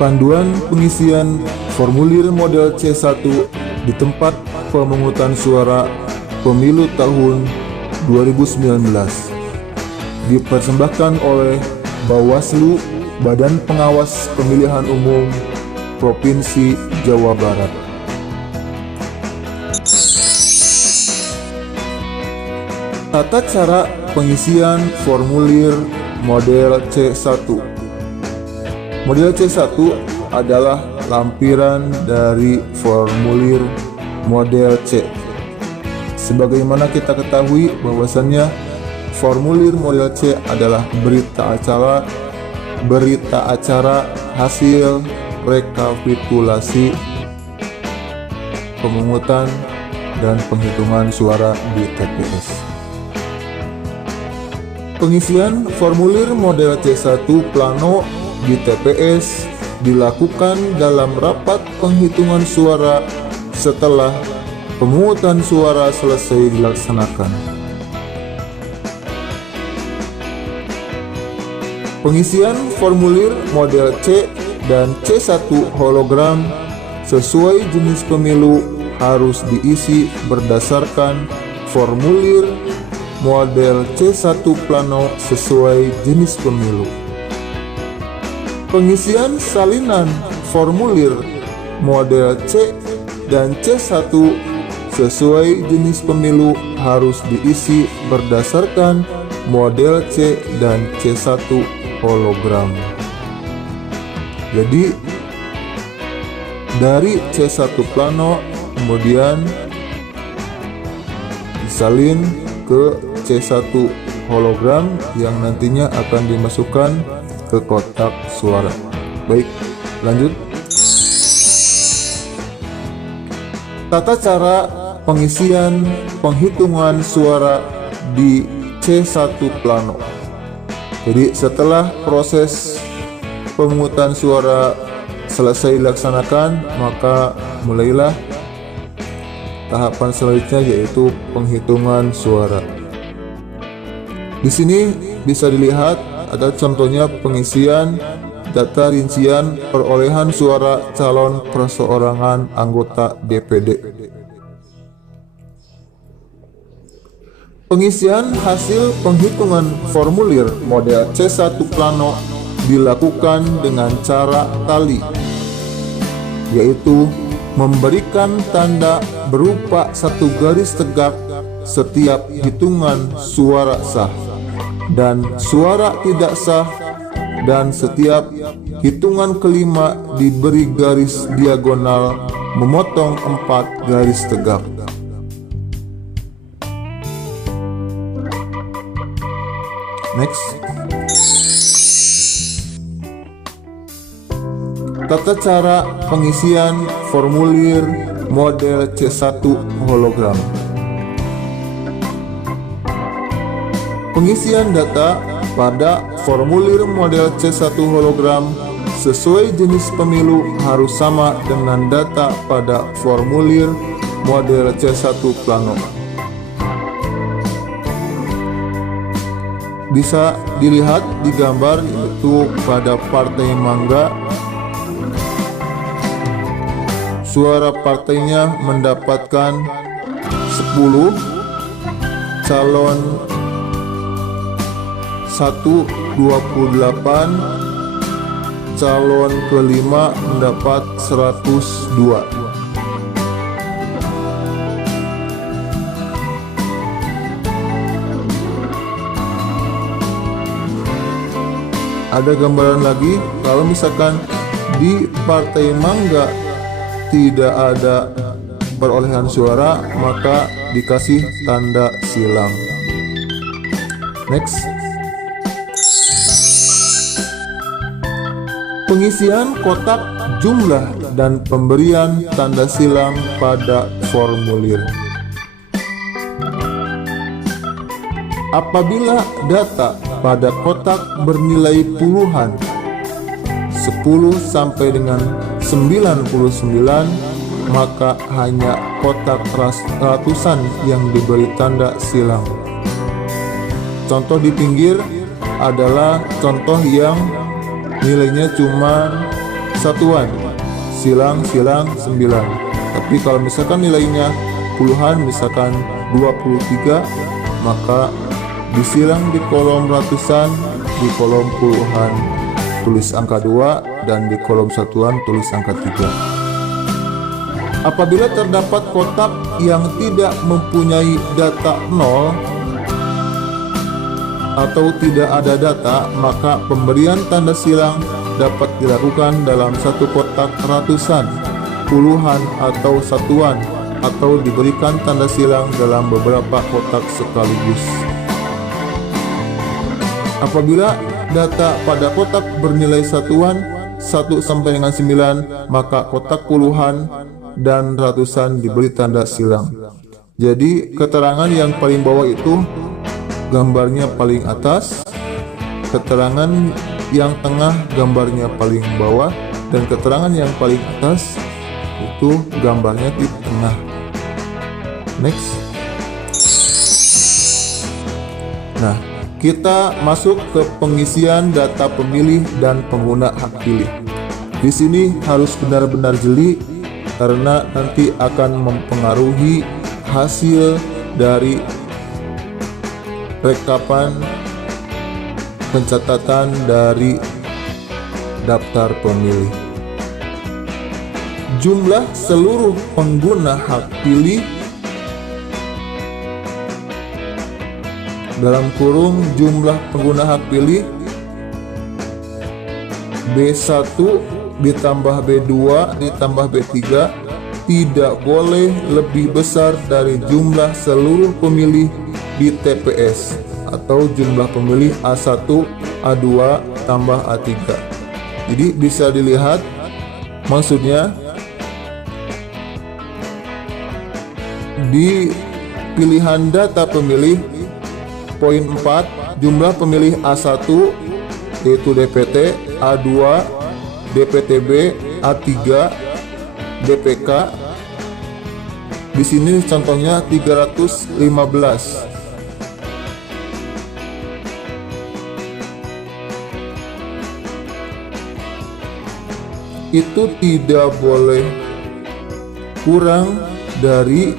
Panduan pengisian formulir model C1 di tempat pemungutan suara pemilu tahun 2019 dipersembahkan oleh Bawaslu, Badan Pengawas Pemilihan Umum Provinsi Jawa Barat. Tata cara pengisian formulir model C1. Model C1 adalah lampiran dari formulir model C. Sebagaimana kita ketahui bahwasannya formulir model C adalah berita acara hasil rekapitulasi pemungutan dan penghitungan suara di TPS. Pengisian formulir model C1 plano di TPS dilakukan dalam rapat penghitungan suara setelah pemungutan suara selesai dilaksanakan. Pengisian formulir model C dan C1 hologram sesuai jenis pemilu harus diisi berdasarkan formulir model C1 plano sesuai jenis pemilu. Pengisian salinan formulir model C dan C1 sesuai jenis pemilu harus diisi berdasarkan model C dan C1 hologram. Jadi dari C1 plano kemudian disalin ke C1 hologram yang nantinya akan dimasukkan ke kotak suara. Baik, lanjut. Tata cara pengisian penghitungan suara di C1 plano. Jadi setelah proses pemungutan suara selesai dilaksanakan, maka mulailah tahapan selanjutnya yaitu penghitungan suara. Di sini bisa dilihat ada contohnya pengisian data rincian perolehan suara calon perseorangan anggota DPD. Pengisian hasil penghitungan formulir model C1 plano dilakukan dengan cara tali, yaitu memberikan tanda berupa satu garis tegak setiap hitungan suara sah dan suara tidak sah, dan setiap hitungan kelima diberi garis diagonal memotong 4 garis tegak. Next. Tata cara pengisian formulir model C1 hologram. Pengisian data pada formulir model C1 hologram sesuai jenis pemilu harus sama dengan data pada formulir model C1 plano. Bisa dilihat di gambar yaitu pada Partai Mangga, suara partainya mendapatkan 10, calon 1 28, calon kelima mendapat 102. Ada gambaran lagi kalau misalkan di Partai Mangga tidak ada perolehan suara, maka dikasih tanda silang. Next. Pengisian kotak jumlah dan pemberian tanda silang pada formulir. Apabila data pada kotak bernilai puluhan 10 sampai dengan 99, maka hanya kotak ratusan yang diberi tanda silang. Contoh di pinggir adalah contoh yang nilainya cuma satuan, silang 9. Tapi kalau misalkan nilainya puluhan, misalkan 23, maka disilang di kolom ratusan, di kolom puluhan tulis angka 2, dan di kolom satuan tulis angka 3. Apabila terdapat kotak yang tidak mempunyai data 0 atau tidak ada data, maka pemberian tanda silang dapat dilakukan dalam satu kotak ratusan, puluhan, atau satuan, atau diberikan tanda silang dalam beberapa kotak sekaligus. Apabila data pada kotak bernilai satuan 1 sampai dengan 9, maka kotak puluhan dan ratusan diberi tanda silang. Jadi keterangan yang paling bawah itu gambarnya paling atas, keterangan yang tengah gambarnya paling bawah, dan keterangan yang paling atas itu gambarnya di tengah. Next. Nah, kita masuk ke pengisian data pemilih dan pengguna hak pilih. Di sini harus benar-benar jeli karena nanti akan mempengaruhi hasil dari rekapan pencatatan dari daftar pemilih. Jumlah seluruh pengguna hak pilih dalam kurung jumlah pengguna hak pilih B1 ditambah B2 ditambah B3 tidak boleh lebih besar dari jumlah seluruh pemilih di TPS atau jumlah pemilih A1, A2 tambah A3. Jadi bisa dilihat maksudnya di pilihan data pemilih poin 4 jumlah pemilih A1 yaitu DPT, A2 DPTB, A3 DPK. Di sini contohnya 315. Itu tidak boleh kurang dari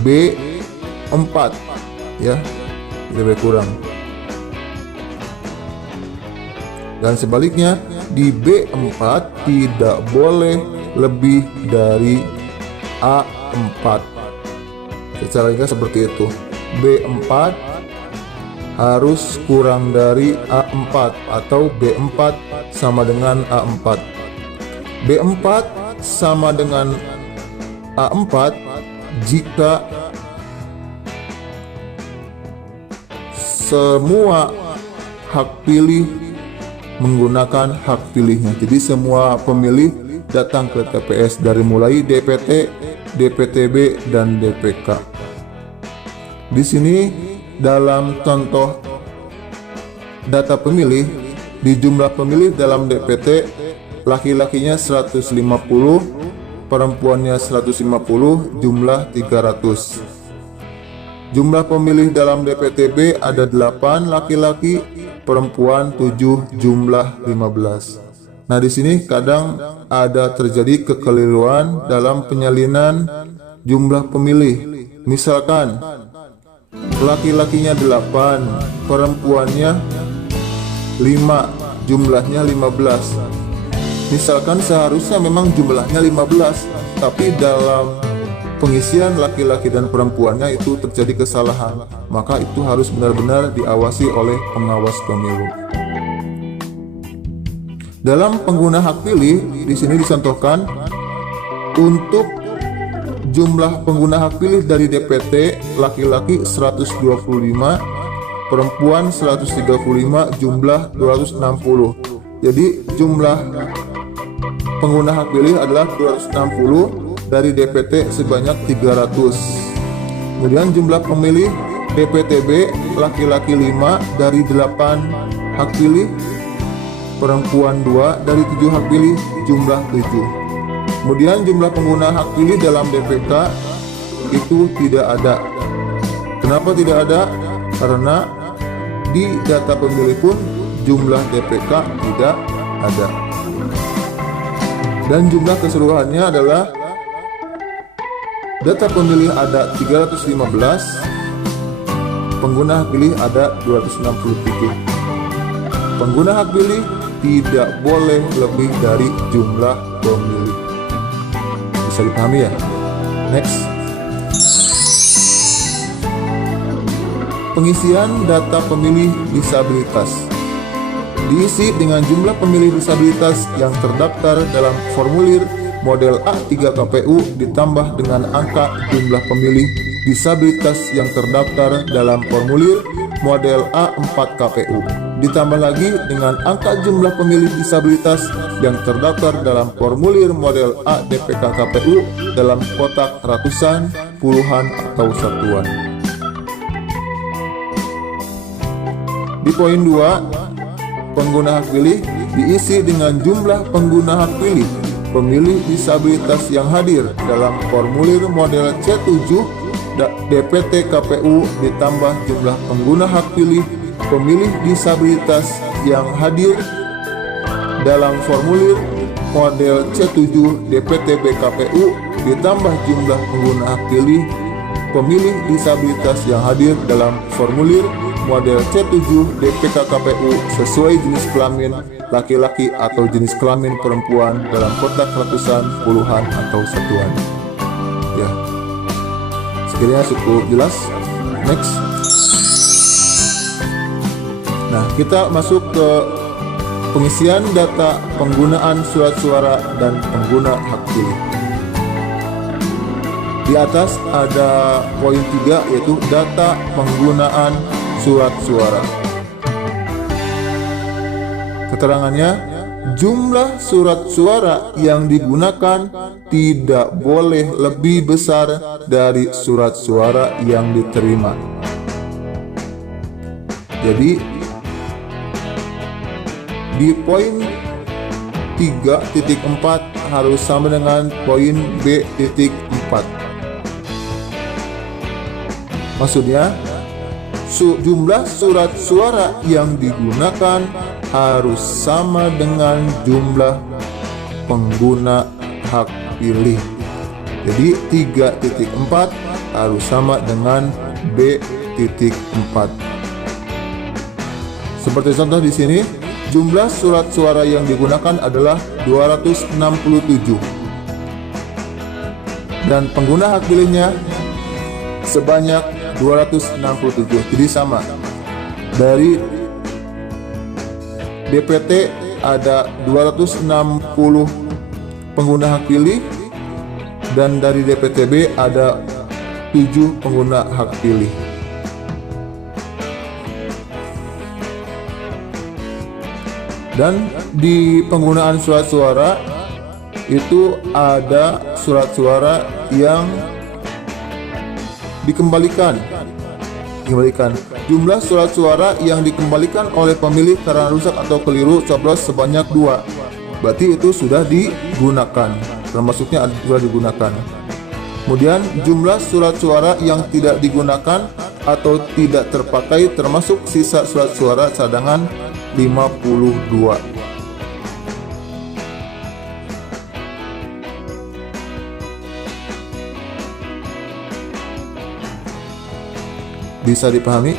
B4 ya, lebih kurang. Dan sebaliknya di B4 tidak boleh lebih dari A4. Secara ringkas seperti itu. B4 harus kurang dari A4 atau B4 sama dengan A4. B4 sama dengan A4 jika semua hak pilih menggunakan hak pilihnya. Jadi semua pemilih datang ke TPS dari mulai DPT, DPTB, dan DPK. Di sini dalam contoh data pemilih, di jumlah pemilih dalam DPT laki-lakinya 150, perempuannya 150, jumlah 300. Jumlah pemilih dalam DPTB ada 8 laki-laki, perempuan 7, jumlah 15. Nah, di sini kadang ada terjadi kekeliruan dalam penyalinan jumlah pemilih. Misalkan laki-lakinya 8, perempuannya 5, jumlahnya 15. Misalkan seharusnya memang jumlahnya 15, tapi dalam pengisian laki-laki dan perempuannya itu terjadi kesalahan, maka itu harus benar-benar diawasi oleh pengawas pemilu. Dalam pengguna hak pilih, di sini dicontohkan untuk jumlah pengguna hak pilih dari DPT laki-laki 125, perempuan 135, jumlah 260. Jadi jumlah pengguna hak pilih adalah 260, dari DPT sebanyak 300. Kemudian jumlah pemilih DPTB laki-laki 5 dari 8 hak pilih, perempuan 2 dari 7 hak pilih, jumlah 7. Kemudian jumlah pengguna hak pilih dalam DPK itu tidak ada. Kenapa tidak ada? Karena di data pemilih pun jumlah DPK tidak ada. Dan jumlah keseluruhannya adalah data pemilih ada 315, pengguna hak pilih ada 267. Pengguna hak pilih tidak boleh lebih dari jumlah pemilih. Bisa dipahami ya? Next. Pengisian data pemilih disabilitas diisi dengan jumlah pemilih disabilitas yang terdaftar dalam formulir model A3 KPU ditambah dengan angka jumlah pemilih disabilitas yang terdaftar dalam formulir model A4 KPU ditambah lagi dengan angka jumlah pemilih disabilitas yang terdaftar dalam formulir model A DPK KPU dalam kotak ratusan, puluhan, atau satuan. Di poin 2, pengguna hak pilih diisi dengan jumlah pengguna hak pilih pemilih disabilitas yang hadir dalam formulir model C7 DPT KPU ditambah jumlah pengguna hak pilih pemilih disabilitas yang hadir dalam formulir model C7 DPT BKPU ditambah jumlah pengguna hak pilih pemilih disabilitas yang hadir dalam formulir model C7 DPK KPU sesuai jenis kelamin laki-laki atau jenis kelamin perempuan dalam kotak ratusan, puluhan, atau satuan. Ya, sekiranya cukup jelas. Next. Nah, kita masuk ke pengisian data penggunaan surat suara dan pengguna hak pilih. Di atas ada poin 3 yaitu data penggunaan surat suara. Keterangannya, jumlah surat suara yang digunakan tidak boleh lebih besar dari surat suara yang diterima. Jadi di poin 3.4 harus sama dengan poin B.4. Maksudnya, jumlah surat suara yang digunakan harus sama dengan jumlah pengguna hak pilih. Jadi 3.4 harus sama dengan B.4. Seperti contoh di sini, jumlah surat suara yang digunakan adalah 267 dan pengguna hak pilihnya sebanyak 267. Jadi sama. Dari DPT ada 260 pengguna hak pilih dan dari DPTB ada 7 pengguna hak pilih. Dan di penggunaan surat suara itu ada surat suara yang dikembalikan. Jumlah surat suara yang dikembalikan oleh pemilih karena rusak atau keliru coblos sebanyak 2. Berarti itu sudah digunakan. Termasuknya sudah digunakan. Kemudian jumlah surat suara yang tidak digunakan atau tidak terpakai termasuk sisa surat suara cadangan 52. Bisa dipahami?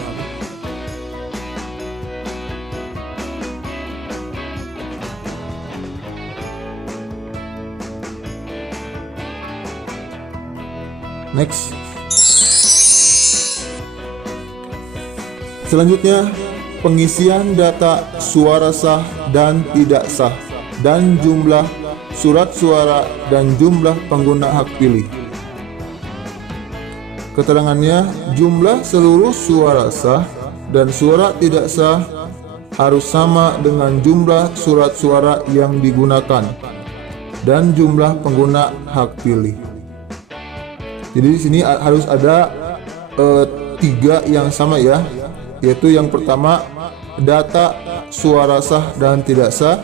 Next. Selanjutnya, pengisian data suara sah dan tidak sah dan jumlah surat suara dan jumlah pengguna hak pilih. Keterangannya, jumlah seluruh suara sah dan suara tidak sah harus sama dengan jumlah surat suara yang digunakan dan jumlah pengguna hak pilih. Jadi di sini harus ada 3 yang sama ya, yaitu yang pertama data suara sah dan tidak sah,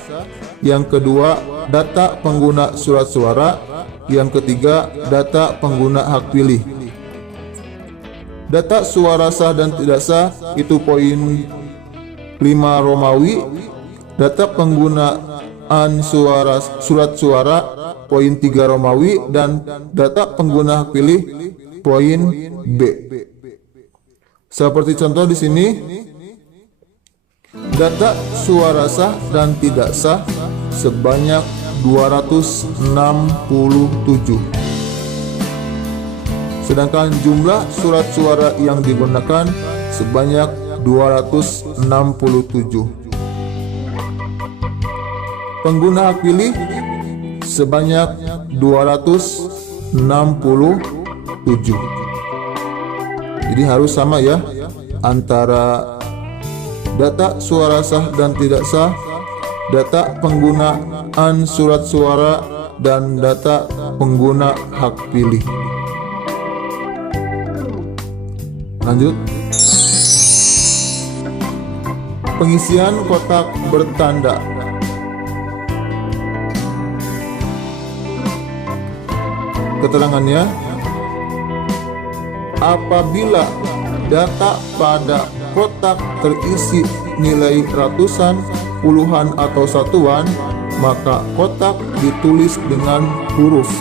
yang kedua data pengguna surat suara, yang ketiga data pengguna hak pilih. Data suara sah dan tidak sah itu poin Romawi, data penggunaan surat suara poin 3 Romawi, dan data pengguna hak pilih poin B. Seperti contoh di sini, data suara sah dan tidak sah sebanyak 267. Sedangkan jumlah surat suara yang digunakan sebanyak 267. Pengguna hak pilih sebanyak 267. Jadi harus sama ya antara data suara sah dan tidak sah, data penggunaan surat suara, dan data pengguna hak pilih. Lanjut. Pengisian kotak bertanda. Keterangannya, apabila data pada kotak terisi nilai ratusan, puluhan, atau satuan, maka kotak ditulis dengan huruf.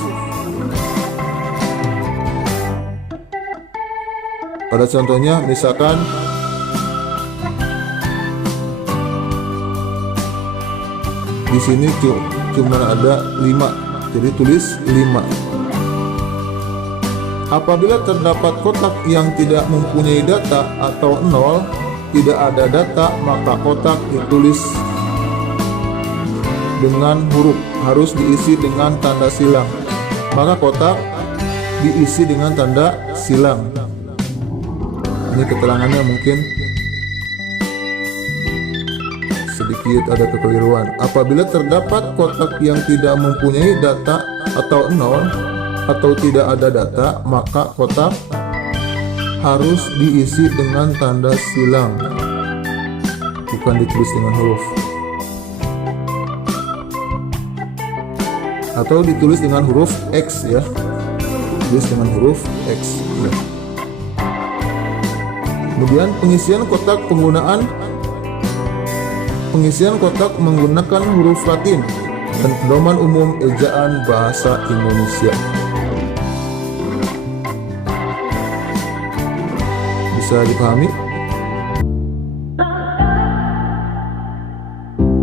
Pada contohnya, misalkan di sini cuma ada 5, jadi tulis 5. Apabila terdapat kotak yang tidak mempunyai data atau 0, tidak ada data, maka kotak ditulis dengan huruf, harus diisi dengan tanda silang. Maka kotak diisi dengan tanda silang. Ini keterangannya mungkin sedikit ada kekeliruan. Apabila terdapat kotak yang tidak mempunyai data atau 0 atau tidak ada data, maka kotak harus diisi dengan tanda silang, bukan ditulis dengan huruf, atau ditulis dengan huruf X ya, ditulis dengan huruf X ya. Kemudian pengisian kotak menggunakan huruf Latin dan pedoman umum ejaan bahasa Indonesia. Bisa dipahami?